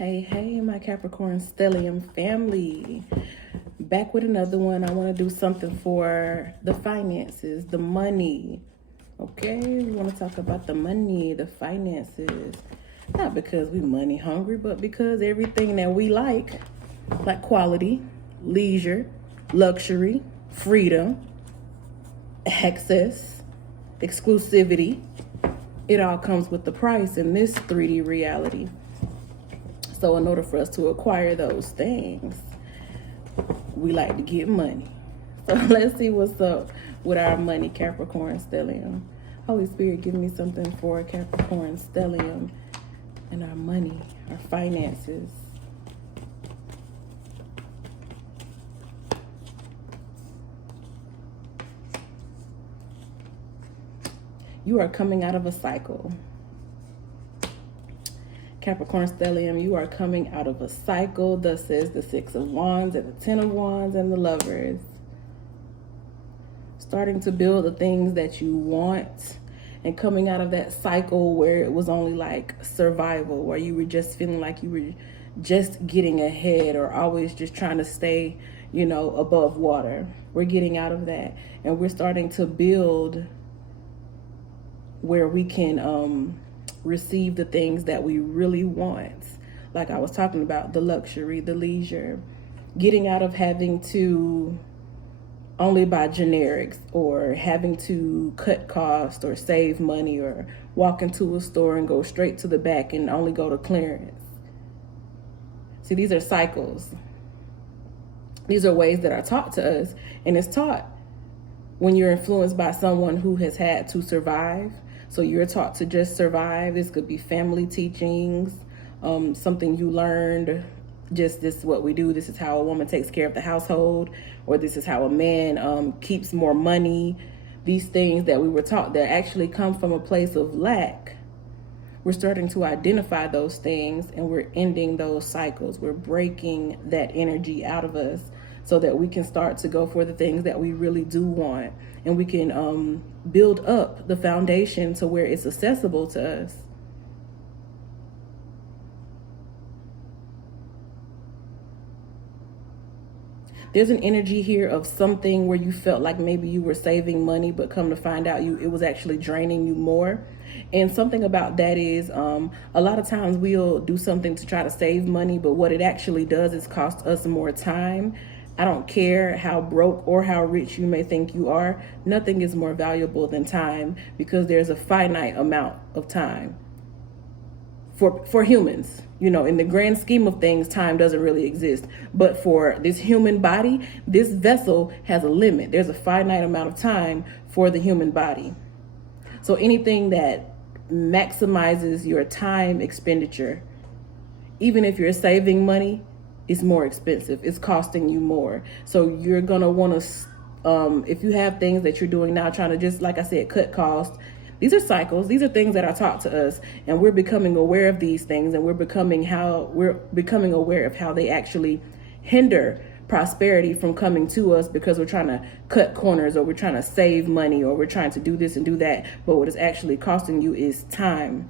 Hey, my Capricorn stellium family. Back with another one. I want to do something for the finances, the money. Okay, we want to talk about the money, the finances. Not because we money hungry, but because everything that we like quality, leisure, luxury, freedom, access, exclusivity, it all comes with the price in this 3D reality. So in order for us to acquire those things, we like to get money. So let's see what's up with our money, Capricorn stellium. Holy Spirit, give me something for Capricorn stellium and our money, our finances. You are coming out of a cycle. Capricorn stellium, you are coming out of a cycle. Thus says the 6 of Wands and the 10 of Wands and the Lovers. Starting to build the things that you want and coming out of that cycle where it was only like survival, where you were just feeling like you were just getting ahead or always just trying to stay, above water. We're getting out of that and we're starting to build where we can receive the things that we really want. Like I was talking about, the luxury, the leisure, getting out of having to only buy generics or having to cut costs or save money or walk into a store and go straight to the back and only go to clearance. See, these are cycles. These are ways that are taught to us, and it's taught when you're influenced by someone who has had to survive. So you're taught to just survive. This could be family teachings, something you learned, just this is what we do. This is how a woman takes care of the household, or this is how a man keeps more money. These things that we were taught that actually come from a place of lack. We're starting to identify those things and we're ending those cycles. We're breaking that energy out of us so that we can start to go for the things that we really do want. And we can build up the foundation to where it's accessible to us. There's an energy here of something where you felt like maybe you were saving money, but come to find out it was actually draining you more. And something about that is a lot of times we'll do something to try to save money, but what it actually does is cost us more time. I don't care how broke or how rich you may think you are. Nothing is more valuable than time, because there's a finite amount of time for humans. In the grand scheme of things, time doesn't really exist. But for this human body, this vessel has a limit. There's a finite amount of time for the human body. So anything that maximizes your time expenditure, even if you're saving money, it's more expensive. It's costing you more. So you're going to want to, if you have things that you're doing now, trying to just, like I said, cut costs. These are cycles. These are things that are taught to us, and we're becoming aware of these things, and we're becoming aware of how they actually hinder prosperity from coming to us, because we're trying to cut corners, or we're trying to save money, or we're trying to do this and do that. But what is actually costing you is time.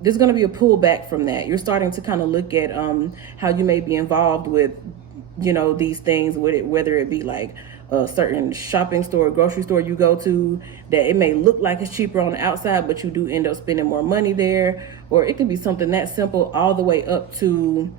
There's going to be a pullback from that. You're starting to kind of look at how you may be involved with, these things, with it, whether it be like a certain shopping store, grocery store you go to, that it may look like it's cheaper on the outside, but you do end up spending more money there. Or it could be something that simple all the way up to,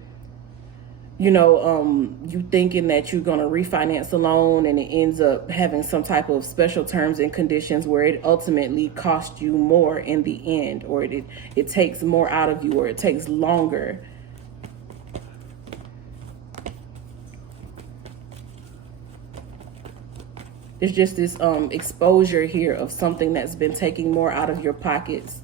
you thinking that you're going to refinance a loan, and it ends up having some type of special terms and conditions where it ultimately costs you more in the end, or it takes more out of you, or it takes longer. It's just this exposure here of something that's been taking more out of your pockets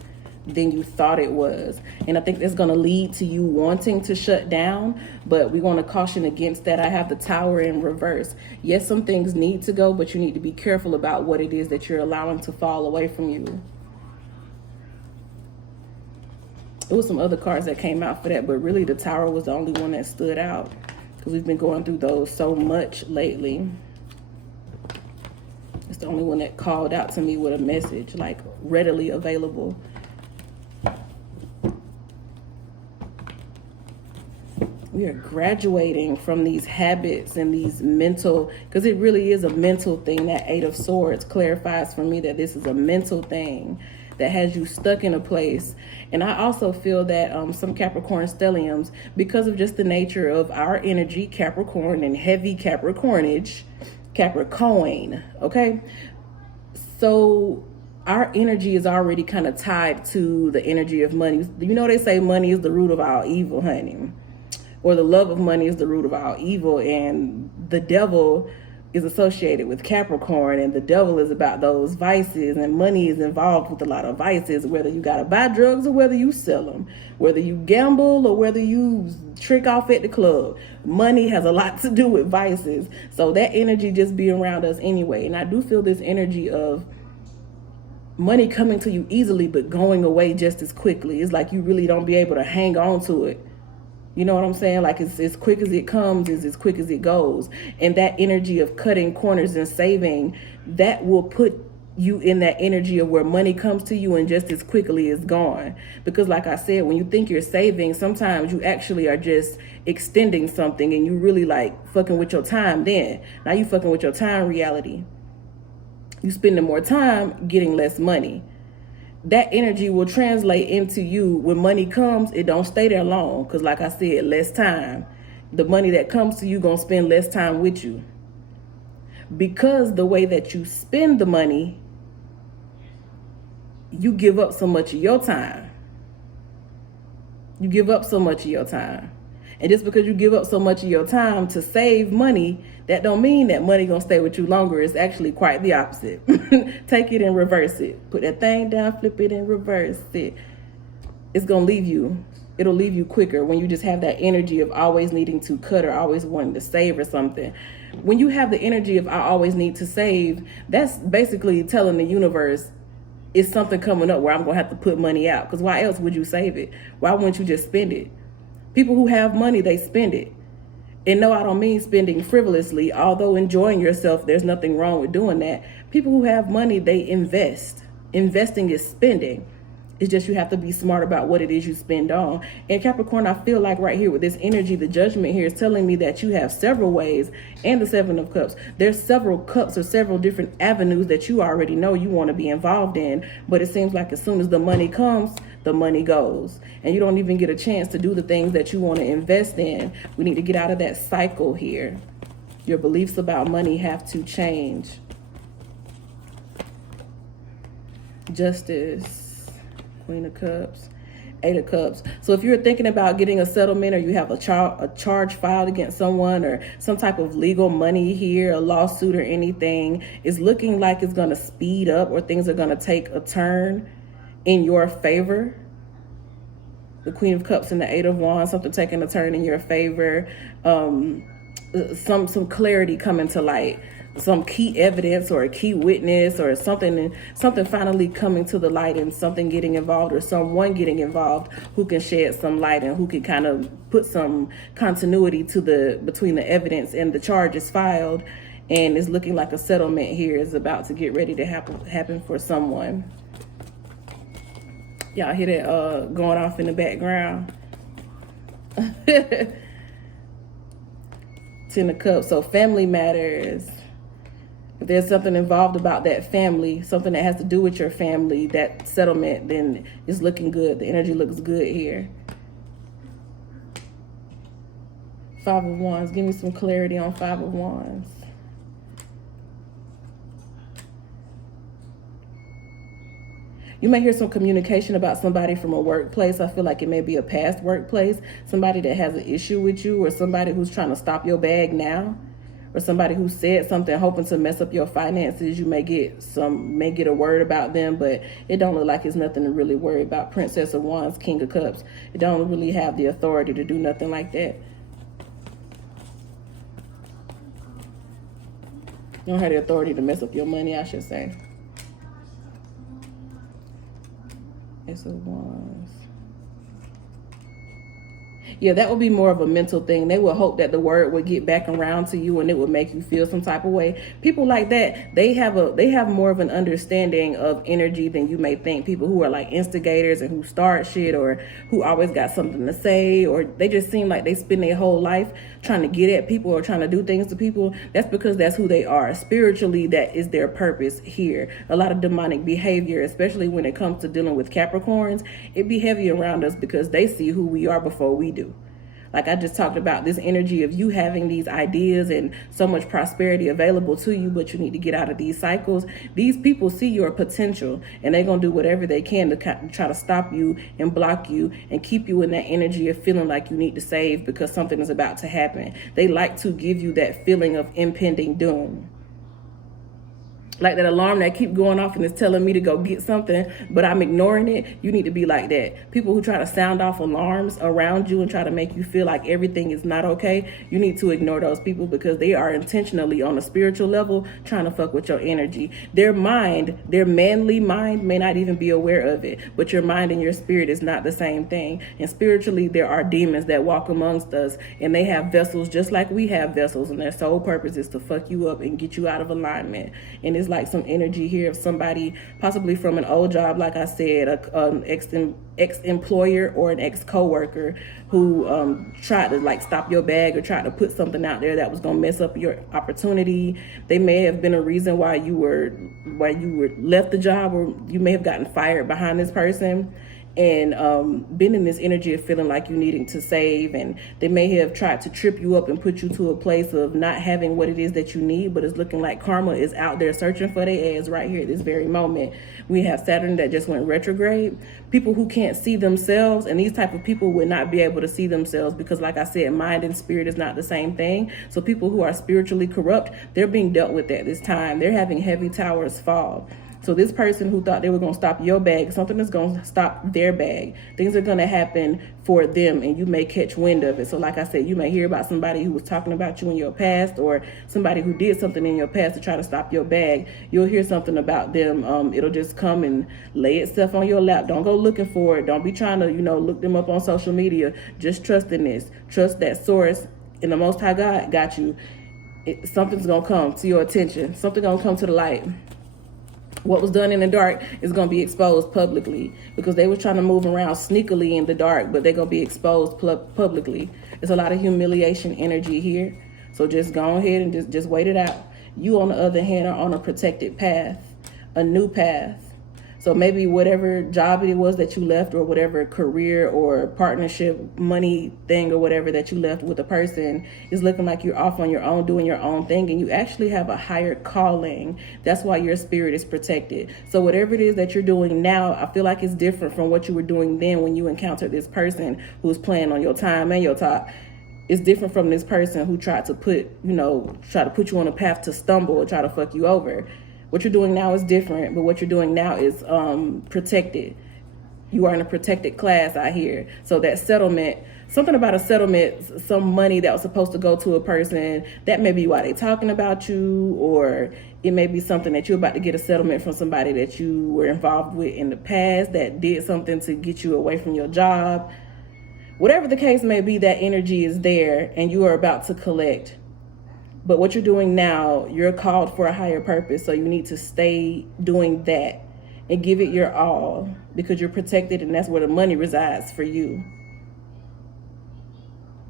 than you thought it was. And I think that's going to lead to you wanting to shut down, but we want to caution against that. I have the Tower in reverse. Yes, some things need to go, but you need to be careful about what it is that you're allowing to fall away from you. There was some other cards that came out for that, but really the Tower was the only one that stood out, because we've been going through those so much lately. It's the only one that called out to me with a message, like readily available. We are graduating from these habits and these mental, because it really is a mental thing. That Eight of Swords clarifies for me that this is a mental thing that has you stuck in a place. And I also feel that some Capricorn stelliums, because of just the nature of our energy, Capricorn and heavy Capricornage, Capricorn, okay? So our energy is already kind of tied to the energy of money. You know, they say money is the root of all evil, honey. Or the love of money is the root of all evil. And the devil is associated with Capricorn, and the devil is about those vices, and money is involved with a lot of vices, whether you got to buy drugs or whether you sell them, whether you gamble or whether you trick off at the club. Money has a lot to do with vices. So that energy just be around us anyway. And I do feel this energy of money coming to you easily but going away just as quickly. It's like you really don't be able to hang on to it. You know what I'm saying? Like, it's as quick as it comes is as quick as it goes. And that energy of cutting corners and saving, that will put you in that energy of where money comes to you and just as quickly is gone. Because like I said, when you think you're saving, sometimes you actually are just extending something, and you really like fucking with your time then. Now you fucking with your time reality. You spending more time getting less money. That energy will translate into you. When money comes, it don't stay there long. Because like I said, less time. The money that comes to you gonna spend less time with you. Because the way that you spend the money, you give up so much of your time. You give up so much of your time. And just because you give up so much of your time to save money, that don't mean that money gonna stay with you longer. It's actually quite the opposite. Take it and reverse it. Put that thing down, flip it and reverse it. It's gonna leave you. It'll leave you quicker when you just have that energy of always needing to cut or always wanting to save or something. When you have the energy of I always need to save, that's basically telling the universe it's something coming up where I'm gonna have to put money out. Because why else would you save it? Why wouldn't you just spend it? People who have money, they spend it. And no, I don't mean spending frivolously. Although enjoying yourself, there's nothing wrong with doing that. People who have money, they invest. Investing is spending. It's just you have to be smart about what it is you spend on. And Capricorn, I feel like right here with this energy, the judgment here is telling me that you have several ways, and the Seven of Cups. There's several cups or several different avenues that you already know you want to be involved in. But it seems like as soon as the money comes, the money goes. And you don't even get a chance to do the things that you want to invest in. We need to get out of that cycle here. Your beliefs about money have to change. Justice. Queen of Cups, Eight of Cups. So if you're thinking about getting a settlement, or you have a charge filed against someone, or some type of legal money here, a lawsuit or anything, it's looking like it's going to speed up, or things are going to take a turn in your favor. The Queen of Cups and the Eight of Wands, something taking a turn in your favor. Some clarity coming to light. Some key evidence or a key witness or something finally coming to the light, and something getting involved, or someone getting involved who can shed some light and who can kind of put some continuity to between the evidence and the charges filed. And it's looking like a settlement here is about to get ready to happen for someone. Y'all hear that going off in the background? Ten of Cups. So family matters. If there's something involved about that family, something that has to do with your family, that settlement, then it's looking good. The energy looks good here. Five of Wands. Give me some clarity on Five of Wands. You may hear some communication about somebody from a workplace. I feel like it may be a past workplace. Somebody that has an issue with you, or somebody who's trying to stop your bag now. Or somebody who said something hoping to mess up your finances. You may get a word about them, but it don't look like it's nothing to really worry about. Princess of Wands, King of Cups. It don't really have the authority to do nothing like that. You don't have the authority to mess up your money, I should say. Ace of Wands. Yeah, that would be more of a mental thing. They would hope that the word would get back around to you and it would make you feel some type of way. People like that, they have more of an understanding of energy than you may think. People who are like instigators and who start shit, or who always got something to say, or they just seem like they spend their whole life trying to get at people or trying to do things to people. That's because that's who they are. Spiritually, that is their purpose here. A lot of demonic behavior, especially when it comes to dealing with Capricorns, it be heavy around us because they see who we are before we do. Like I just talked about, this energy of you having these ideas and so much prosperity available to you, but you need to get out of these cycles. These people see your potential and they're going to do whatever they can to try to stop you and block you and keep you in that energy of feeling like you need to save because something is about to happen. They like to give you that feeling of impending doom. Like that alarm that keep going off and it's telling me to go get something, but I'm ignoring it. You need to be like that. People who try to sound off alarms around you and try to make you feel like everything is not okay, you need to ignore those people because they are intentionally on a spiritual level trying to fuck with your energy. Their mind, their manly mind may not even be aware of it, but your mind and your spirit is not the same thing. And spiritually, there are demons that walk amongst us and they have vessels just like we have vessels, and their sole purpose is to fuck you up and get you out of alignment. And it's like some energy here of somebody possibly from an old job, like I said, an ex-employer or an ex-coworker who tried to like stop your bag or tried to put something out there that was going to mess up your opportunity. They may have been a reason why you were left the job, or you may have gotten fired behind this person. And been in this energy of feeling like you needing to save, and they may have tried to trip you up and put you to a place of not having what it is that you need, but it's looking like karma is out there searching for their ass right here at this very moment. We have Saturn that just went retrograde. People who can't see themselves, and these type of people would not be able to see themselves because, like I said, mind and spirit is not the same thing. So people who are spiritually corrupt, they're being dealt with at this time. They're having heavy towers fall. So this person who thought they were going to stop your bag, something is going to stop their bag. Things are going to happen for them, and you may catch wind of it. So like I said, you may hear about somebody who was talking about you in your past, or somebody who did something in your past to try to stop your bag. You'll hear something about them. It'll just come and lay itself on your lap. Don't go looking for it. Don't be trying to, look them up on social media. Just trust in this. Trust that source and the Most High God got you. Something's going to come to your attention. Something's going to come to the light. What was done in the dark is going to be exposed publicly, because they were trying to move around sneakily in the dark, but they're going to be exposed publicly. There's a lot of humiliation energy here. So just go ahead and just wait it out. You, on the other hand, are on a protected path, a new path. So maybe whatever job it was that you left, or whatever career or partnership, money thing or whatever that you left with a person, is looking like you're off on your own, doing your own thing, and you actually have a higher calling. That's why your spirit is protected. So whatever it is that you're doing now, I feel like it's different from what you were doing then when you encountered this person who's playing on your time and your top. It's different from this person who tried to put you on a path to stumble or try to fuck you over. What you're doing now is different, but what you're doing now is protected. You are in a protected class out here. So that settlement, something about a settlement, some money that was supposed to go to a person, that may be why they're talking about you, or it may be something that you're about to get a settlement from somebody that you were involved with in the past that did something to get you away from your job. Whatever the case may be, that energy is there and you are about to collect. But what you're doing now, you're called for a higher purpose. So you need to stay doing that and give it your all, because you're protected and that's where the money resides for you.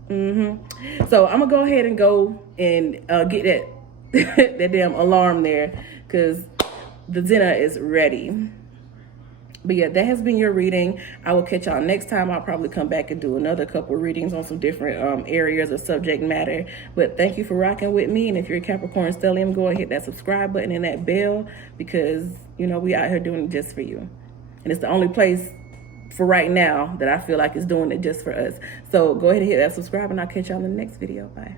So I'm going to go ahead and go and get that damn alarm there, because the dinner is ready. But yeah, that has been your reading. I will catch y'all next time. I'll probably come back and do another couple readings on some different areas of subject matter. But thank you for rocking with me. And if you're a Capricorn stellium, go and hit that subscribe button and that bell, because, we out here doing it just for you. And it's the only place for right now that I feel like is doing it just for us. So go ahead and hit that subscribe, and I'll catch y'all in the next video. Bye.